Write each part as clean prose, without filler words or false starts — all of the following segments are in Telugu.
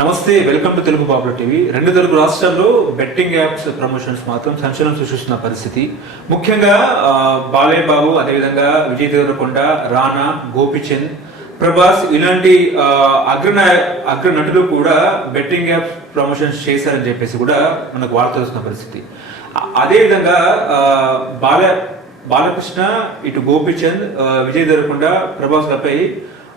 నమస్తే, welcome to Telugu popular TV. రెండు తెలుగు రాష్ట్రాల్లో బెట్టింగ్ యాప్స్ ప్రమోషన్స్ మాత్రం సంచలనం సృష్టిస్తున్న పరిస్థితి. ముఖ్యంగా బాలయ్య బాబు, అదేవిధంగా విజయ్ దేవరకొండ, రానా, గోపిచంద్, ప్రభాస్ ఇలాంటి అగ్ర నటులు కూడా బెట్టింగ్ యాప్స్ ప్రమోషన్స్ చేశారని చెప్పేసి కూడా మనకు వార్తలు వస్తున్న పరిస్థితి. అదేవిధంగా బాలకృష్ణ, ఇటు గోపిచంద్, విజయ్ దేవరకొండ, ప్రభాస్లపై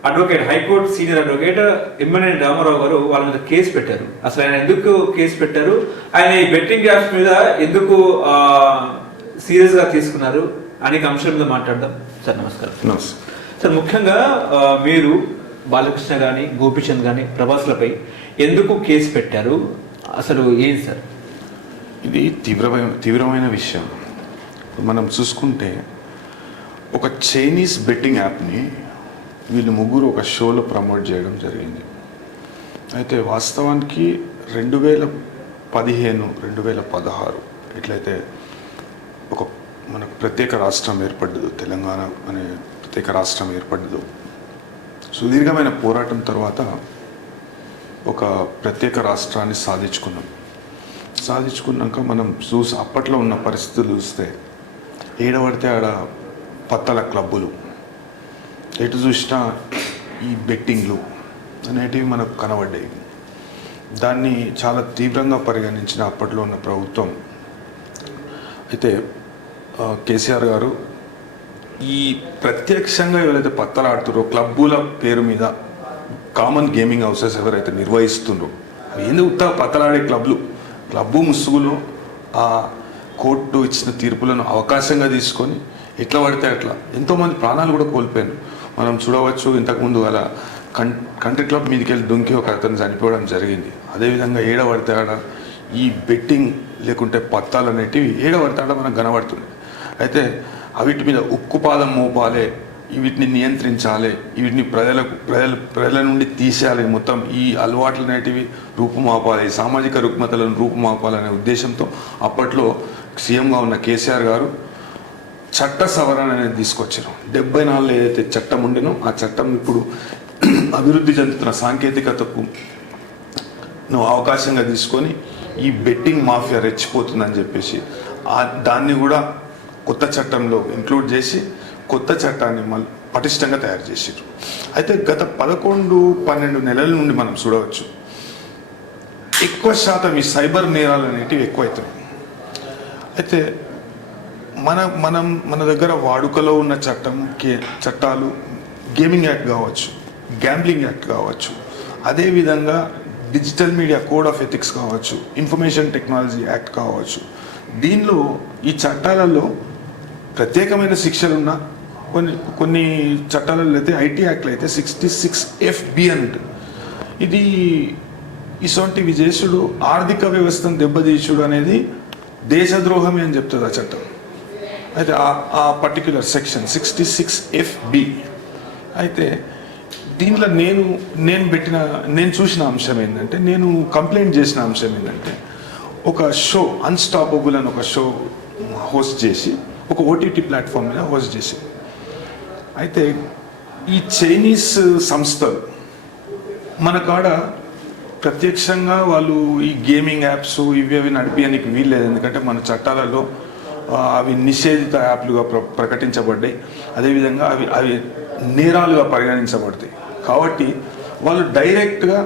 advocate, high court senior advocate MLA Ramarao garu వాళ్ళ మీద కేసు పెట్టారు. అసలు ఆయన ఎందుకు కేసు పెట్టారు, ఆయన ఈ బెట్టింగ్ యాప్స్ మీద ఎందుకు సీరియస్ గా తీసుకున్నారు అనేక అంశాల మీద మాట్లాడదాం. సార్ నమస్కారం. సార్, ముఖ్యంగా మీరు బాలకృష్ణ కానీ, గోపిచంద్ కానీ, ప్రభాస్లపై ఎందుకు కేసు పెట్టారు, అసలు ఏంటి సార్? ఇది తీవ్రమైన విషయం. మనం చూసుకుంటే ఒక చైనీస్ బెట్టింగ్ యాప్ని వీళ్ళు ముగ్గురు ఒక షోలో ప్రమోట్ చేయడం జరిగింది. అయితే వాస్తవానికి 2015, 2016 ఎట్లయితే ఒక మనకు ప్రత్యేక రాష్ట్రం ఏర్పడ్డదు, తెలంగాణ అనే ప్రత్యేక రాష్ట్రం ఏర్పడ్డదు, సుదీర్ఘమైన పోరాటం తర్వాత ఒక ప్రత్యేక రాష్ట్రాన్ని సాధించుకున్నాక మనం అప్పట్లో ఉన్న పరిస్థితులు చూస్తే ఏడబడితే ఆడ పత్తల క్లబ్బులు, ఎటు చూసినా ఈ బెట్టింగ్లు అనేటివి మనకు కనబడ్డాయి. దాన్ని చాలా తీవ్రంగా పరిగణించిన అప్పట్లో ఉన్న ప్రభుత్వం. అయితే కేసీఆర్ గారు ఈ ప్రత్యక్షంగా ఎవరైతే పత్తలాడుతారో క్లబ్బుల పేరు మీద కామన్ గేమింగ్ హౌసెస్ ఎవరైతే నిర్వహిస్తుండ్రో, అవి ఎందుకు పత్తలాడే క్లబ్బు ముసుగులో ఆ కోర్టు ఇచ్చిన తీర్పులను అవకాశంగా తీసుకొని ఎట్లా పడితే అట్లా ఎంతోమంది ప్రాణాలు కూడా కోల్పోయాను. మనం చూడవచ్చు, ఇంతకుముందు అలా కంట్రీ క్లబ్ మీదకి వెళ్ళి దుంకి ఒక అతను చనిపోవడం జరిగింది. అదేవిధంగా ఏడబడితే ఆడ ఈ బెట్టింగ్ లేకుంటే పత్తాలు అనేటివి ఏడబడితే ఆడ మనకు కనబడుతుంది. అయితే వీటి మీద ఉక్కుపాదం మోపాలే, వీటిని నియంత్రించాలి, వీటిని ప్రజల నుండి తీసేయాలి, మొత్తం ఈ అలవాట్లు అనేటివి రూపుమాపాలి, సామాజిక రుగ్మతలను రూపుమాపాలనే ఉద్దేశంతో అప్పట్లో సీఎంగా ఉన్న కేసీఆర్ గారు చట్ట సవరణ అనేది తీసుకొచ్చారు. 74 ఏదైతే చట్టం ఉండినో ఆ చట్టం ఇప్పుడు అభివృద్ధి చెందుతున్న సాంకేతికతకు అవకాశంగా తీసుకొని ఈ బెట్టింగ్ మాఫియా రెచ్చిపోతుందని చెప్పేసి దాన్ని కూడా కొత్త చట్టంలో ఇంక్లూడ్ చేసి కొత్త చట్టాన్ని పటిష్టంగా తయారు చేశారు. అయితే గత 11-12 నెలల నుండి మనం చూడవచ్చు, ఎక్కువ శాతం ఈ సైబర్ నేరాలు అనేటివి ఎక్కువవుతాయి. అయితే మన దగ్గర వాడుకలో ఉన్న చట్టాలు గేమింగ్ యాక్ట్ కావచ్చు, గ్యాంబ్లింగ్ యాక్ట్ కావచ్చు, అదేవిధంగా digital media code of ethics కావచ్చు, ఇన్ఫర్మేషన్ టెక్నాలజీ యాక్ట్ కావచ్చు. దీనిలో ఈ చట్టాలలో ప్రత్యేకమైన శిక్షలున్న కొన్ని చట్టాలలో అయితే ఐటీ యాక్ట్లో అయితే 66 FB అని ఉంటుంది. ఇది ఇటువంటి విజేషుడు ఆర్థిక వ్యవస్థను దెబ్బతీసుడు అనేది దేశద్రోహమే అని చెప్తుంది ఆ చట్టం. అయితే ఆ పర్టిక్యులర్ సెక్షన్ 66 FB. అయితే దీనిలో నేను చూసిన అంశం ఏంటంటే, నేను కంప్లైంట్ చేసిన అంశం ఏంటంటే, ఒక షో అన్స్టాపబుల్ అని ఒక షో హోస్ట్ చేసి ఒక OTT ప్లాట్ఫామ్ మీద హోస్ట్ చేసి, అయితే ఈ చైనీస్ సంస్థలు మన కాడ ప్రత్యక్షంగా వాళ్ళు ఈ గేమింగ్ యాప్స్ ఇవి నడిపించడానికి వీల్లేదు. ఎందుకంటే మన చట్టాలలో అవి నిషేధిత యాప్లుగా ప్రకటించబడ్డాయి. అదేవిధంగా అవి నేరాలుగా పరిగణించబడతాయి. కాబట్టి వాళ్ళు డైరెక్ట్గా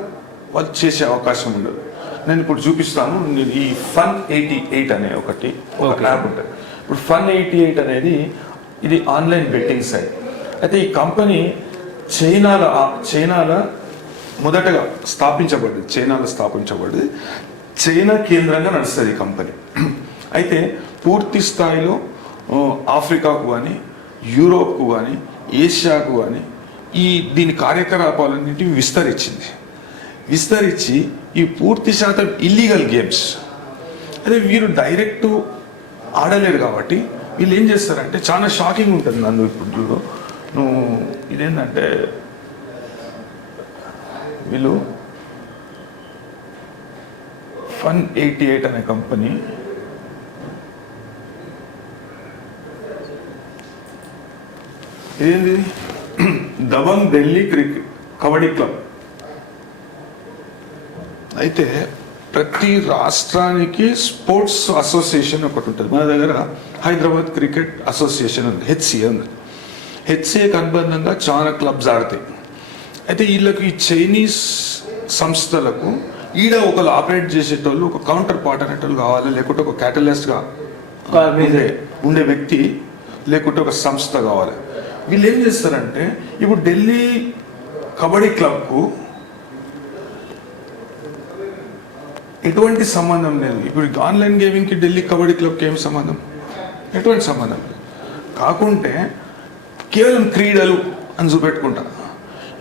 వాళ్ళు చేసే అవకాశం ఉండదు. నేను ఇప్పుడు చూపిస్తాను. ఈ Fun88 అనే ఒక యాప్ ఉంటుంది. ఇప్పుడు Fun88 అనేది ఇది ఆన్లైన్ బెట్టింగ్ సైట్. అయితే ఈ కంపెనీ చైనాలో మొదటగా స్థాపించబడింది. చైనా కేంద్రంగా నడుస్తుంది ఈ కంపెనీ. అయితే పూర్తి స్థాయిలో ఆఫ్రికాకు కానీ, యూరోప్కు కానీ, ఏషియాకు కానీ దీని కార్యకలాపాలన్నింటినీ విస్తరించి ఈ పూర్తి శాతం ఇల్లీగల్ గేమ్స్. అదే వీరు డైరెక్ట్ ఆడలేరు కాబట్టి వీళ్ళు ఏం చేస్తారంటే, చాలా షాకింగ్ ఉంటుంది. నన్ను ఇప్పుడు ఇదేంటంటే, వీళ్ళు Fun88 అనే కంపెనీ ఇదేంటి, దబంగ్ ఢిల్లీ కబడ్డీ క్లబ్. అయితే ప్రతి రాష్ట్రానికి స్పోర్ట్స్ అసోసియేషన్ ఒకటి ఉంటుంది. మన దగ్గర హైదరాబాద్ క్రికెట్ అసోసియేషన్ ఉంది, హెచ్సిఏ ఉంది. హెచ్సిఏకి అనుబంధంగా చాలా క్లబ్స్ ఆడతాయి. అయితే వీళ్ళకి ఈ చైనీస్ సంస్థలకు ఈడ ఒకళ్ళు ఆపరేట్ చేసేటోళ్ళు, ఒక కౌంటర్ పార్ట్ అనేటోళ్ళు కావాలి, లేకుంటే ఒక క్యాటలిస్ట్గా ఉండే వ్యక్తి, లేకుంటే ఒక సంస్థ కావాలి. వీళ్ళు ఏం చేస్తారంటే ఇప్పుడు ఢిల్లీ కబడ్డీ క్లబ్కు ఎటువంటి సంబంధం లేదు. ఇప్పుడు ఆన్లైన్ గేమింగ్కి ఢిల్లీ కబడ్డీ క్లబ్కి ఏం సంబంధం? ఎటువంటి సంబంధం లేదు. కాకుంటే కేవలం క్రీడలు అని చూపెట్టుకుంటా.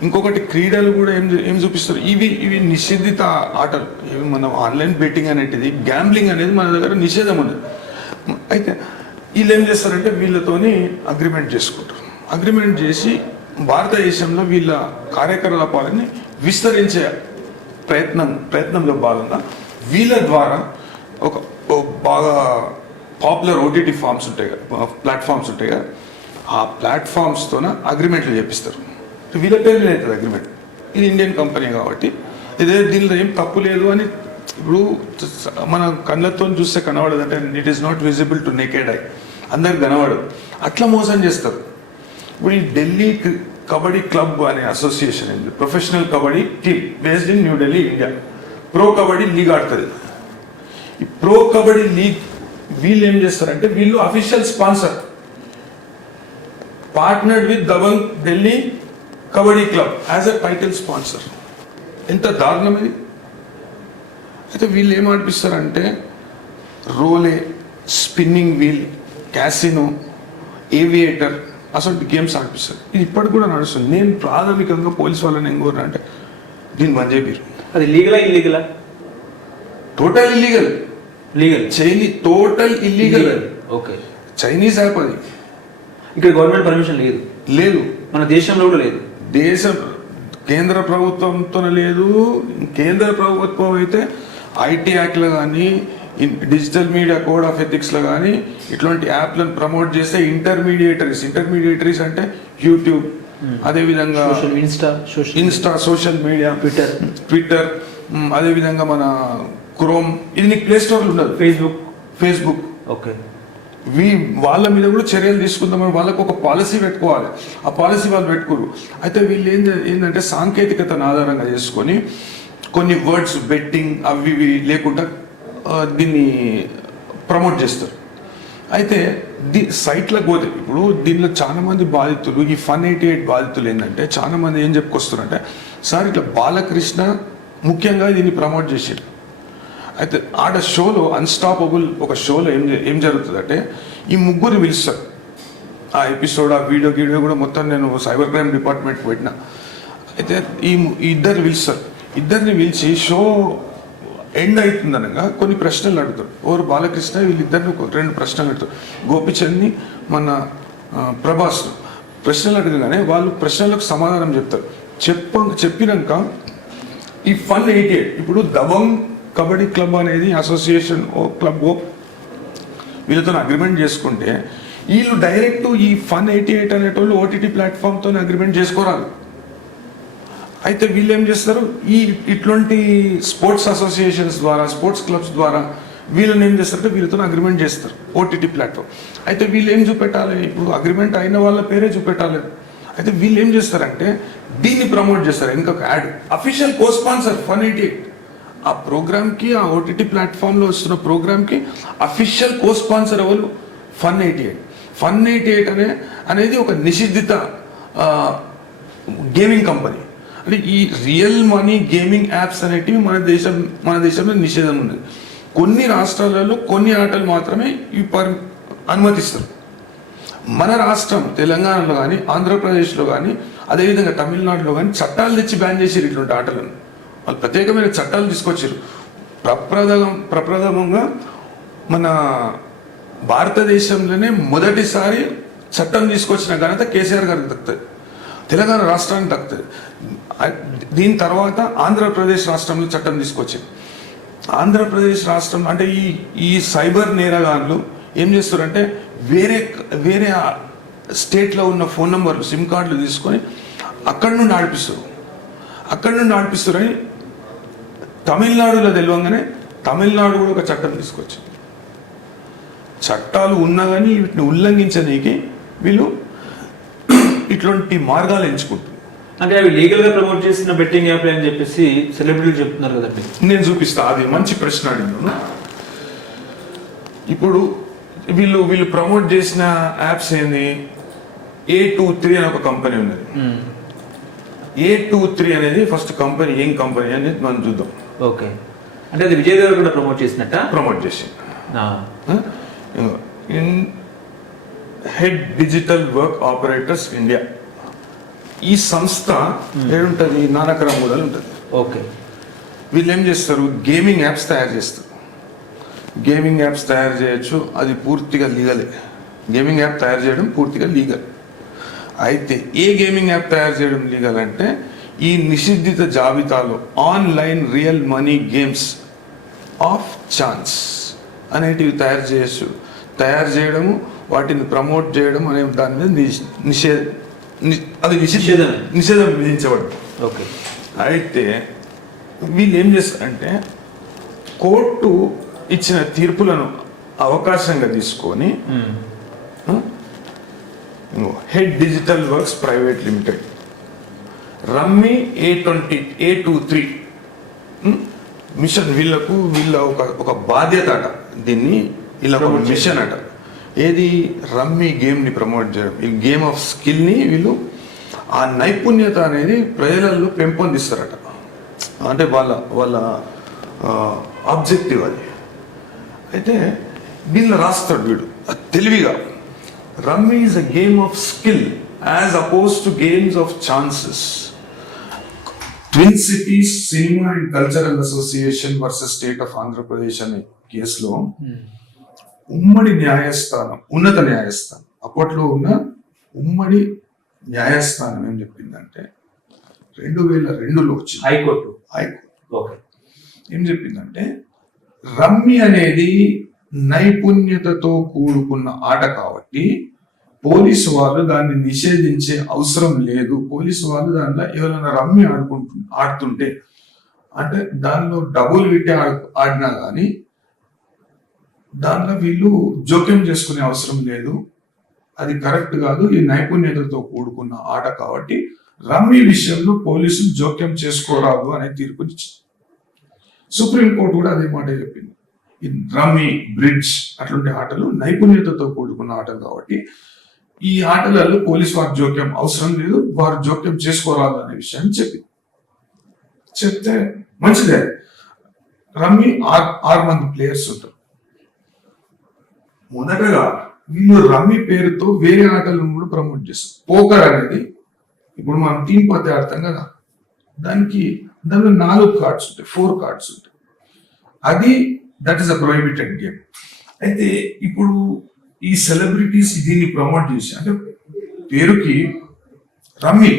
ఇంకొకటి క్రీడలు కూడా ఏం చూపిస్తారు, ఇవి నిషేధిత ఆటలు. ఇవి మనం ఆన్లైన్ బెట్టింగ్ అనేది, గ్యాంబ్లింగ్ అనేది మన దగ్గర నిషేధం ఉంది. అయితే వీళ్ళు ఏం చేస్తారంటే వీళ్ళతోని అగ్రిమెంట్ చేసుకుంటారు. అగ్రిమెంట్ చేసి భారతదేశంలో వీళ్ళ కార్యకలాపాలని విస్తరించే ప్రయత్నంలో భాగంగా వీళ్ళ ద్వారా ఒక బాగా పాపులర్ ఓటీటీ ఫామ్స్ ఉంటాయి కదా, ప్లాట్ఫామ్స్ ఉంటాయి కదా, ఆ ప్లాట్ఫామ్స్తోన అగ్రిమెంట్లు చేపిస్తారు. వీళ్ళ పేరు మీద అవుతుంది అగ్రిమెంట్. ఇది ఇండియన్ కంపెనీ కాబట్టి ఇదే, దీనిలో ఏం తప్పు లేదు అని ఇప్పుడు మన కళ్ళతో చూస్తే కనబడదు. అంటే it is not visible to naked I, అందరికి కనబడదు. అట్లా మోసం చేస్తారు. ఇప్పుడు ఈ ఢిల్లీ కబడ్డీ క్లబ్ అనే అసోసియేషన్ ఉంది, professional kabaddi team based in new Delhi, India. Pro kabaddi league ఆడుతుంది. ఈ ప్రో కబడ్డీ లీగ్ వీళ్ళు ఏం చేస్తారంటే వీళ్ళు official sponsor, partnered with Dabangg Delhi kabaddi club as a title sponsor. ఎంత దారుణం ఇది! అయితే వీళ్ళు ఏం ఆడిపిస్తారంటే రోలే, స్పిన్నింగ్ వీల్, క్యాసినో, ఏవియేటర్ అసలు గేమ్స్ ఆడిపిస్తారు. ఇది ఇప్పటికి కూడా నడుస్తుంది. నేను ప్రాథమికంగా పోలీస్ వాళ్ళని ఏం కోరినా అంటే దీన్ని బంద్ చేయరు. అది లీగలా ఇల్లీగలా? Total illegal. Legal total illegal. Okay. Chinese app అది. ఇక్కడ గవర్నమెంట్ పర్మిషన్ లేదు, మన దేశంలో కూడా లేదు. దేశం కేంద్ర ప్రభుత్వంతో లేదు. కేంద్ర ప్రభుత్వం అయితే ఐటీ యాక్ట్లో కానీ, డిజిటల్ మీడియా కోడ్ ఆఫ్ ఎథిక్స్లో కానీ ఇట్లాంటి యాప్లను ప్రమోట్ చేస్తే ఇంటర్మీడియటరీస్ అంటే యూట్యూబ్, అదేవిధంగా ఇన్స్టా, సోషల్ మీడియా, ట్విట్టర్, అదేవిధంగా మన క్రోమ్, ఇది నీకు ప్లే స్టోర్లో ఉండదు. ఫేస్బుక్. ఓకే. వాళ్ళ మీద కూడా చర్యలు తీసుకుందామని వాళ్ళకు ఒక పాలసీ పెట్టుకోవాలి. ఆ పాలసీ వాళ్ళు పెట్టుకోరు. అయితే వీళ్ళు ఏంటంటే సాంకేతికతను ఆధారంగా చేసుకొని కొన్ని వర్డ్స్ బెట్టింగ్ అవి లేకుండా దీన్ని ప్రమోట్ చేస్తారు. అయితే సైట్లకు పోతే ఇప్పుడు దీనిలో చాలా మంది బాధితులు, ఈ Fun88 బాధితులు ఏంటంటే చాలా మంది ఏం చెప్పుకొస్తారంటే సార్ ఇట్లా బాలకృష్ణ ముఖ్యంగా దీన్ని ప్రమోట్ చేసాడు. అయితే ఆడ షోలో అన్స్టాపబుల్ ఒక షోలో ఏం జరుగుతుందంటే ఈ ముగ్గురు పిలుస్తారు. ఆ ఎపిసోడ్, ఆ వీడియో కూడా మొత్తం నేను సైబర్ క్రైమ్ డిపార్ట్మెంట్కి పెట్టిన. అయితే ఈ ఇద్దరు పిలుస్తారు. ఇద్దరిని పిలిచి షో ఎండ్ అవుతుందనగా కొన్ని ప్రశ్నలు అడుగుతారు. ఎవరు బాలకృష్ణ వీళ్ళిద్దరిని 2 ప్రశ్నలు అడుగుతారు. గోపిచంద్ని మన ప్రభాస్ ప్రశ్నలు అడగగానే వాళ్ళు ప్రశ్నలకు సమాధానం చెప్తారు. చెప్పినాక ఈ Fun88 ఇప్పుడు దబంగ్ కబడ్డీ క్లబ్ అనేది అసోసియేషన్ క్లబ్ వీళ్ళతో అగ్రిమెంట్ చేసుకుంటే వీళ్ళు డైరెక్ట్ ఈ Fun88 అనేటోళ్ళు ఓటీటీ ప్లాట్ఫామ్తో అగ్రిమెంట్ చేసుకోరాదు. అయితే వీళ్ళు ఏం చేస్తారు, ఇట్లాంటి స్పోర్ట్స్ అసోసియేషన్స్ ద్వారా, స్పోర్ట్స్ క్లబ్స్ ద్వారా వీళ్ళని ఏం చేస్తారంటే వీళ్ళతో అగ్రిమెంట్ చేస్తారు ఓటీటీ ప్లాట్ఫామ్. అయితే వీళ్ళు ఏం చూపెట్టాలి, ఇప్పుడు అగ్రిమెంట్ అయిన వాళ్ళ పేరే చూపెట్టాలి. అయితే వీళ్ళు ఏం చేస్తారంటే దీన్ని ప్రమోట్ చేస్తారు. ఇంకొక యాడ్, అఫీషియల్ కో స్పాన్సర్ Fun88. ఆ ప్రోగ్రామ్కి, ఆ ఓటీటీ ప్లాట్ఫామ్లో వస్తున్న ప్రోగ్రామ్కి అఫీషియల్ కో స్పాన్సర్ ఎవరు? Fun88 అనేది ఒక నిషిద్ధిత గేమింగ్ కంపెనీ. అంటే ఈ రియల్ మనీ గేమింగ్ యాప్స్ అనేటివి మన దేశంలో నిషేధం ఉంది. కొన్ని రాష్ట్రాలలో కొన్ని ఆటలు మాత్రమే అనుమతిస్తారు. మన రాష్ట్రం తెలంగాణలో కానీ, ఆంధ్రప్రదేశ్లో కానీ, అదేవిధంగా తమిళనాడులో కానీ చట్టాలు తెచ్చి బ్యాన్ చేసారు ఇట్లాంటి ఆటలను. వాళ్ళు ప్రత్యేకమైన చట్టాలు తీసుకొచ్చారు. ప్రప్రథమంగా మన భారతదేశంలోనే మొదటిసారి చట్టం తీసుకొచ్చిన ఘనత కేసీఆర్ గారికి దక్కుతుంది, తెలంగాణ రాష్ట్రానికి దక్కుతుంది. దీని తర్వాత ఆంధ్రప్రదేశ్ రాష్ట్రంలో చట్టం తీసుకొచ్చింది. ఆంధ్రప్రదేశ్ రాష్ట్రం అంటే ఈ సైబర్ నేరగాళ్ళు ఏం చేస్తారంటే వేరే స్టేట్లో ఉన్న ఫోన్ నెంబర్లు, సిమ్ కార్డులు తీసుకొని అక్కడి నుండి ఆడిపిస్తారు. అని తమిళనాడులో తెలియంగానే తమిళనాడు కూడా ఒక చట్టం తీసుకొచ్చింది. చట్టాలు ఉన్నా కానీ వీటిని ఉల్లంఘించడానికి వీళ్ళు ఇట్లాంటి మార్గాలు ఎంచుకుంటారు. అంటే అవి లీగల్ గా ప్రమోట్ చేసిన బెట్టింగ్ యాప్ అని చెప్పేసి సెలబ్రిటీలు చెప్తున్నారు కదండి. నేను చూపిస్తా, అది మంచి ప్రశ్న అడిగినాను. ఇప్పుడు వీళ్ళు ప్రమోట్ చేసిన యాప్స్ ఏంది? A23 అనే ఒక కంపెనీ ఉన్నది. A23 అనేది ఫస్ట్ కంపెనీ ఏం కంపెనీ అనేది మనం చూద్దాం. ఓకే, అంటే అది విజయ్ దేవరకొండ ప్రమోట్ చేసినట్ట? ప్రమోట్ చేసి in head digital work operators India, ఈ సంస్థ ఏడుంటది? నానకరాముదలు ఉంటుంది. ఓకే, వీళ్ళు ఏం చేస్తారు? గేమింగ్ యాప్స్ తయారు చేస్తారు. గేమింగ్ యాప్స్ తయారు చేయొచ్చు, అది పూర్తిగా లీగలే. గేమింగ్ యాప్ తయారు చేయడం పూర్తిగా లీగల్. అయితే ఏ గేమింగ్ యాప్ తయారు చేయడం లీగల్ అంటే ఈ నిషిద్ధిత జాబితాలో online real money games of chance అనేటివి తయారు చేయడము, వాటిని ప్రమోట్ చేయడం అనే దాని మీద నిషేధం విధించబడింది. ఓకే, అయితే వీళ్ళు ఏం చేస్తారంటే కోర్టు ఇచ్చిన తీర్పులను అవకాశంగా తీసుకొని head digital works private limited, rummy A23 mission, వీళ్ళ ఒక బాధ్యత అట. దీన్ని వీళ్ళ ఒక మిషన్ అట. ఏది? రమ్మీ గేమ్ని ప్రమోట్ చేయడం. ఈ గేమ్ ఆఫ్ స్కిల్ని వీళ్ళు ఆ నైపుణ్యత అనేది ప్రజలలో పెంపొందిస్తారట. అంటే వాళ్ళ ఆబ్జెక్టివ్ అది. అయితే వీళ్ళు రాస్తాడు వీడు తెలివిగా, rummy is a game of skill as oppose to games of chances. Twin cities cinema and cultural association versus state of Andhra Pradesh అనే కేసులో ఉమ్మడి న్యాయస్థానం, ఉన్నత న్యాయస్థానం, అప్పట్లో ఉన్న ఉమ్మడి న్యాయస్థానం ఏం చెప్పిందంటే 2002లో వచ్చింది హైకోర్టు ఏం చెప్పిందంటే రమ్మీ అనేది నైపుణ్యతతో కూడుకున్న ఆట కాబట్టి పోలీసు వాళ్ళు దాన్ని నిషేధించే అవసరం లేదు. పోలీసు వాళ్ళు దాంట్లో ఎవరైనా రమ్మీ ఆడుతుంటే అంటే దానిలో డబ్బులు పెట్టి ఆడినా కానీ దాంట్లో వీళ్ళు జోక్యం చేసుకునే అవసరం లేదు. అది కరెక్ట్ కాదు. ఈ నైపుణ్యతతో కూడుకున్న ఆట కాబట్టి రమ్మీ విషయంలో పోలీసులు జోక్యం చేసుకోరాదు అనే తీర్పునిచ్చింది. సుప్రీంకోర్టు కూడా అదే మాట చెప్పింది. ఈ రమ్మీ, బ్రిడ్జ్ అట్లాంటి ఆటలు నైపుణ్యతతో కూడుకున్న ఆటలు కాబట్టి ఈ ఆటలలో పోలీసు వారి జోక్యం అవసరం లేదు, వారు జోక్యం చేసుకోరాదు అనే విషయాన్ని చెప్తే మంచిదే. రమ్మీ 6 మంది ప్లేయర్స్ ఉంటారు. మొదటగా వీళ్ళు రమ్మీ పేరుతో వేరే ఆటలను కూడా ప్రమోట్ చేస్తారు. పోకర్ అనేది ఇప్పుడు మనం టీం పత్తి ఆడతాం కదా, దానిలో 4 కార్డ్స్ ఉంటాయి, 4 కార్డ్స్ ఉంటాయి. అది that is a prohibited game. అయితే ఇప్పుడు ఈ సెలబ్రిటీస్ దీన్ని ప్రమోట్ చేసి, అంటే పేరుకి రమ్మీ,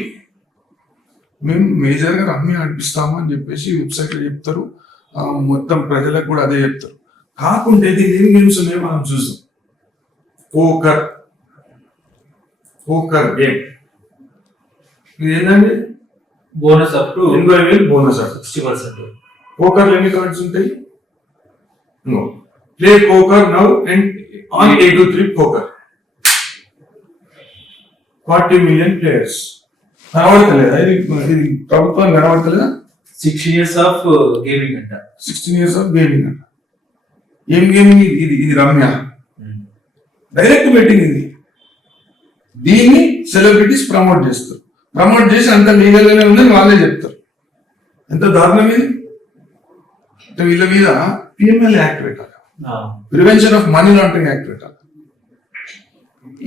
మేము మేజర్గా రమ్మీ ఆడిపిస్తాము అని చెప్పేసి వెబ్సైట్లో చెప్తారు, మొత్తం ప్రజలకు కూడా అదే చెప్తారు. కాకుంటే దీని ఏం గేమ్స్ ఉన్నాయో మనం చూసాం. పోకర్ గేమ్ ఇది ఏంటంటే bonus up to 80,000 bonus up 60%. Poker ఎన్ని కార్డ్స్ ఉంటాయి? No. Play poker now and on A23 poker 40 million players. కనబడతలేదా? ఇది ప్రభుత్వం కనబడతలేదా? 16 years ఆఫ్ గేమింగ్ అంట. 16 years ఆఫ్ గేమింగ్ అంట. ఏం గేమింగ్ ఇది? Ramya direct betting. ఇది దీన్ని సెలబ్రిటీస్ ప్రమోట్ చేస్తారు. ప్రమోట్ చేసి అంత లీగల్ గానే ఉందని వాళ్ళే చెప్తారు. ఎంత దారుణం ఇది! వీళ్ళ మీద PML యాక్ట్ పెట్టాలి, prevention of money laundering act పెట్టాలి.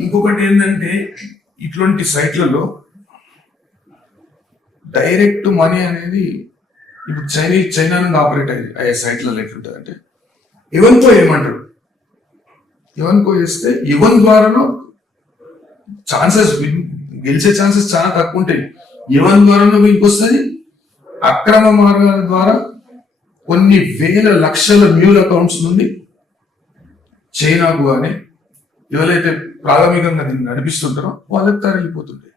ఇంకొకటి ఏంటంటే ఇట్లాంటి సైట్లలో డైరెక్ట్ మనీ అనేది ఇప్పుడు చైనా నుండి ఆపరేట్ అయ్యే సైట్లలో ఎట్లుంటుంది అంటే ఎవరికో ఏమంటాడు, ఎవరికో చేస్తే ఎవరి ద్వారానో ఛాన్సెస్ గెలిచే ఛాన్సెస్ చాలా తక్కువ ఉంటాయి. ఎవరి ద్వారానో వీళ్ళకి వస్తుంది. అక్రమ మార్గాల ద్వారా కొన్ని వేల లక్షల మ్యూల్ అకౌంట్స్ నుండి చైనాకు కానీ ఎవరైతే ప్రాథమికంగా దీన్ని నడిపిస్తుంటారో వాళ్ళకి తరలిపోతుంటాయి.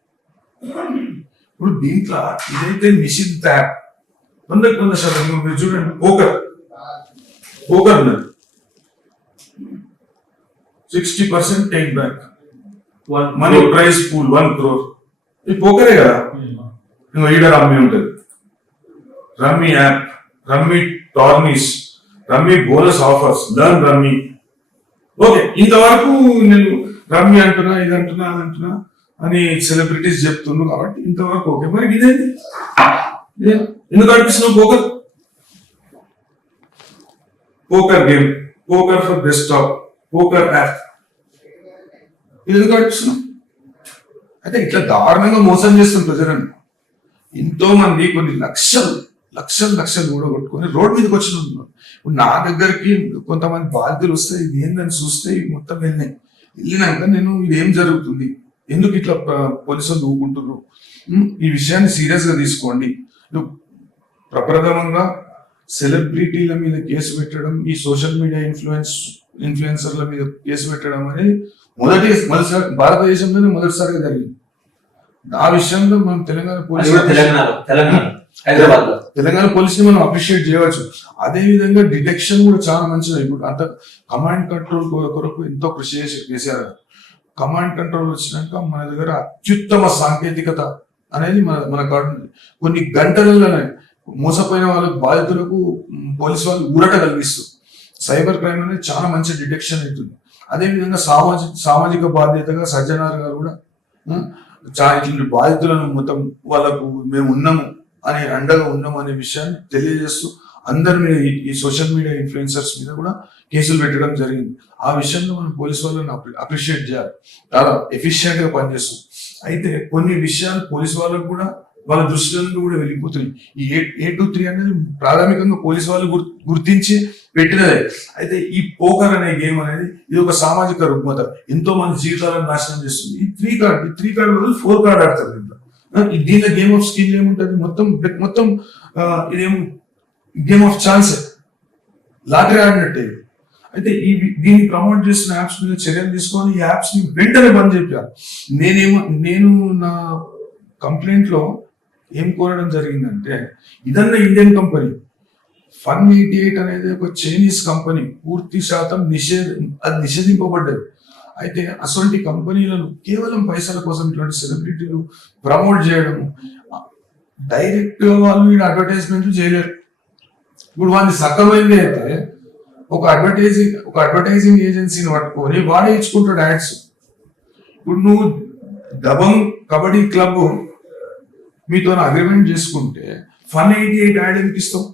ఇప్పుడు దీంట్లో ఇదైతే నిషిద్ధ యాప్ 100% మీరు చూడండి, పోకర్ ఉన్నది 60% take back, money prize pool 1 crore. ఇది పోకరే కదా. ఇంకా ఈడ రమ్మీ ఉంటుంది, rummy app, rummy tourneys, rummy bonus offers, learn rummy. Okay, ఇంతవరకు నేను రమ్మీ అంటున్నా, ఇది అంటున్నా, అది అంటున్నా అని సెలబ్రిటీస్ చెప్తున్నాను కాబట్టి ఇంతవరకు ఓకే. మరి ఇదేంటి, ఎందుకు అనిపిస్తున్నావు? Poker game, poker for desktop, poker app, ఇది ఎందుకు అనిపిస్తున్నావు? అయితే ఇట్లా దారుణంగా మోసం చేస్తున్న ప్రజలను ఎంతో మంది కొన్ని లక్షలు కూడా కొట్టుకొని రోడ్ మీదకి వచ్చిన ఉన్నారు. ఇప్పుడు నా దగ్గరికి కొంతమంది బాధ్యులు వస్తే ఇది ఏందని చూస్తే ఇవి మొత్తం వెళ్ళినాక నేను ఇది ఏం జరుగుతుంది, ఎందుకు ఇట్లా పోలీసులు ఊకుంటున్నారు, ఈ విషయాన్ని సీరియస్ గా తీసుకోండి. ప్రప్రథమంగా సెలబ్రిటీల మీద కేసు పెట్టడం, ఈ సోషల్ మీడియా ఇన్ఫ్లుయెన్సర్ల మీద కేసు పెట్టడం అనేది మొదటిసారి భారతదేశంలోనే మొదటిసారిగా జరిగింది. ఆ విషయంలో మనం తెలంగాణ పోలీసుని మనం అప్రిషియేట్ చేయవచ్చు. అదే విధంగా డిటెక్షన్ కూడా చాలా మంచిది. ఇప్పుడు అంత కమాండ్ కంట్రోల్ కొరకు ఎంతో కృషి చేశారు. కమాండ్ కంట్రోల్ వచ్చినాక మన దగ్గర అత్యుత్తమ సాంకేతికత అనేది మన కాడ కొన్ని గంటలలోనే మోసపోయిన వాళ్ళకు, బాధితులకు పోలీసు వాళ్ళు ఊరట కలిగిస్తారు. సైబర్ క్రైమ్ అనేది చాలా మంచి డిటెక్షన్ అవుతుంది. అదేవిధంగా సామాజిక బాధ్యతగా సజ్జనార్ గారు కూడా ఇట్లా బాధితులను మొత్తం వాళ్ళకు మేము ఉన్నాము అనే అండగా ఉన్నాము అనే విషయాన్ని తెలియజేస్తూ అందరి మీద ఈ సోషల్ మీడియా ఇన్ఫ్లుయెన్సర్స్ మీద కూడా కేసులు పెట్టడం జరిగింది. ఆ విషయంలో మనం పోలీసు వాళ్ళని అప్రిషియేట్ చేయాలి. చాలా ఎఫిషియెంట్ గా పనిచేస్తుంది. అయితే కొన్ని విషయాలు పోలీసు వాళ్ళకు కూడా వాళ్ళ దృష్టిలో కూడా వెళ్ళిపోతున్నాయి. ఈ 823 అనేది ప్రాథమికంగా పోలీసు వాళ్ళు గుర్తించి పెట్టినదే. అయితే ఈ పోకర్ అనే గేమ్ అనేది ఇది ఒక సామాజిక రుగ్మత, ఎంతో మంది జీవితాలను నాశనం చేస్తుంది. ఈ 3 కార్డ్ బదులు 4 కార్డ్ ఆడతారు దీంట్లో. దీనిలో గేమ్ ఆఫ్ స్కిల్ ఏముంటుంది, మొత్తం ఇదేమో గేమ్ ఆఫ్ ఛాన్స్, లాటరీ ఆడినట్టే. అయితే దీన్ని ప్రమోట్ చేస్తున్న యాప్స్ మీద చర్యలు తీసుకొని ఈ యాప్స్ ని వెంటనే బంద్ చెప్పారు. నేను నా కంప్లైంట్ లో ఏం కోరడం జరిగిందంటే, ఇదన్నా ఇండియన్ కంపెనీ, Fun88 అనేది ఒక చైనీస్ కంపెనీ, పూర్తి శాతం నిషేధింపబడ్డది. అయితే అటువంటి కంపెనీలను కేవలం పైసల కోసం ఇట్లాంటి సెలబ్రిటీలు ప్రమోట్ చేయడం, డైరెక్ట్ గా వాళ్ళు అడ్వర్టైజ్మెంట్లు చేయలేరు. ఇప్పుడు వాళ్ళని సక్కమైంది అయితే ఒక అడ్వర్టైజింగ్ ఏజెన్సీని పట్టుకొని వాడే ఇచ్చుకుంటాడు యాడ్స్. ఇప్పుడు నువ్వు దబంగ్ కబడ్డీ క్లబ్ మీతో అగ్రిమెంట్ చేసుకుంటే Fun88 యాడ్ ఎందుకు ఇస్తావు?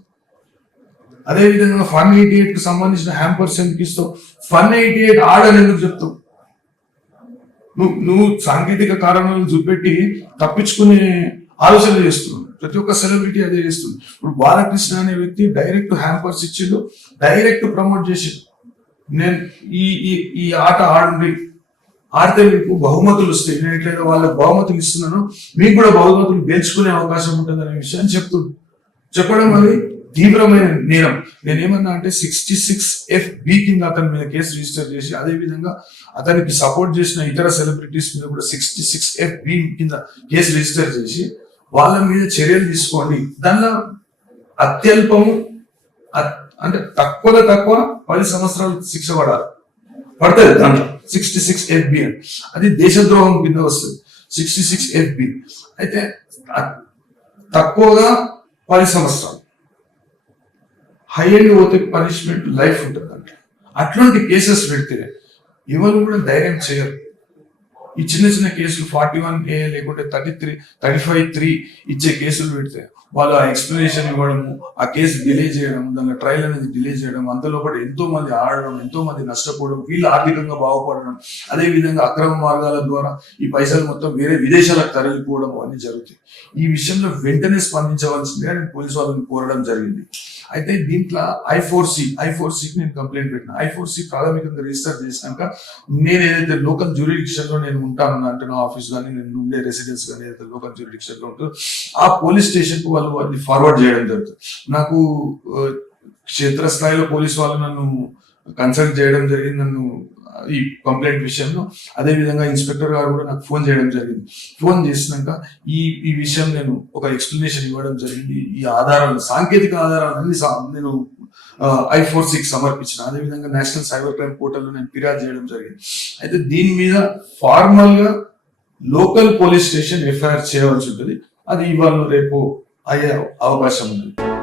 అదేవిధంగా Fun88 కి సంబంధించిన హ్యాంపర్స్ ఎందుకు ఇస్తావు? Fun88 ఆడని ఎందుకు చెప్తావు? నువ్వు సాంకేతిక కారణాలను చూపెట్టి తప్పించుకునే ఆలోచన చేస్తున్నావు. ప్రతి ఒక్క సెలబ్రిటీ అదే చేస్తుంది. ఇప్పుడు బాలకృష్ణ అనే వ్యక్తి డైరెక్ట్ హ్యాంపర్స్ ఇచ్చిండు, డైరెక్ట్ ప్రమోట్ చేసిండు. నేను ఈ ఆట ఆడితే మీకు బహుమతులు వస్తాయి, నేను ఎట్లయితే వాళ్ళకి బహుమతులు ఇస్తున్నాను, మీకు కూడా బహుమతులు గెలుచుకునే అవకాశం ఉంటుంది అనే విషయాన్ని చెప్పడం అది తీవ్రమైన నేరం. నేనేమన్నా అంటే 66FB కింద అతని మీద కేసు రిజిస్టర్ చేసి, అదే విధంగా అతనికి సపోర్ట్ చేసిన ఇతర సెలబ్రిటీస్ మీద కూడా 66FB కింద కేసు రిజిస్టర్ చేసి వాళ్ళ మీద చర్యలు తీసుకోండి. దానిలో అత్యల్పము అంటే తక్కువ 10 సంవత్సరాలు శిక్ష పడుతుంది. దాంట్లో 66FB అని, అది దేశద్రోహం కింద వస్తుంది 66FB. అయితే తక్కువగా 10 సంవత్సరాలు, హై అండ్ పోతే పనిష్మెంట్ లైఫ్ ఉంటుంది. అంటే అట్లాంటి కేసెస్ పెడితే ఎవరు కూడా ధైర్యం చేయరు. ఈ చిన్న కేసులు 41A లేకుంటే 35(3) ఇచ్చే కేసులు పెడితే వాళ్ళు ఆ ఎక్స్ప్లెనేషన్ ఇవ్వడము, ఆ కేసు డిలే చేయడం, దాని ట్రయల్ అనేది డిలే చేయడం, అంతలో పాటు ఎంతో మంది ఆడడం, ఎంతో మంది నష్టపోవడం, వీళ్ళు ఆర్థికంగా బాగుపడడం, అదే విధంగా అక్రమ మార్గాల ద్వారా ఈ పైసలు మొత్తం వేరే విదేశాలకు తరలిపోవడం అన్ని జరుగుతాయి. ఈ విషయంలో వెంటనే స్పందించవలసిందిగా నేను పోలీసు వాళ్ళని కోరడం జరిగింది. అయితే దీంట్లో I4C నేను కంప్లైంట్ పెట్టిన. I4C ప్రాథమికంగా రిజిస్టర్ చేసినాక నేను ఏదైతే లోకల్ జ్యూరిడిక్షన్ లో నేను ఉంటాను అంటే, నా ఆఫీస్ కానీ నేను ఉండే రెసిడెన్స్ కానీ ఏదైతే లోకల్ జ్యూరిడిక్షన్ లో ఉంటుందో ఆ పోలీస్ స్టేషన్ కు వాళ్ళని ఫార్వర్డ్ చేయడం జరుగుతుంది. నాకు క్షేత్రస్థాయిలో పోలీసు వాళ్ళు నన్ను కన్సల్ట్ చేయడం జరిగింది, నన్ను ఈ కంప్లైంట్ విషయంలో. అదే విధంగా ఇన్స్పెక్టర్ గారు కూడా నాకు ఫోన్ చేయడం జరిగింది. ఫోన్ చేసినాక ఈ విషయం నేను ఒక ఎక్స్ప్లెనేషన్ ఇవ్వడం జరిగింది. ఈ ఆధారాలు, సాంకేతిక ఆధారాలన్నీ నేను I46 సమర్పించిన. అదేవిధంగా నేషనల్ సైబర్ క్రైమ్ పోర్టల్లో నేను ఫిర్యాదు చేయడం జరిగింది. అయితే దీని మీద ఫార్మల్ గా లోకల్ పోలీస్ స్టేషన్ FIR చేయవలసి ఉంటుంది. అది ఇవాళ రేపు అయ్యే అవకాశం ఉంది.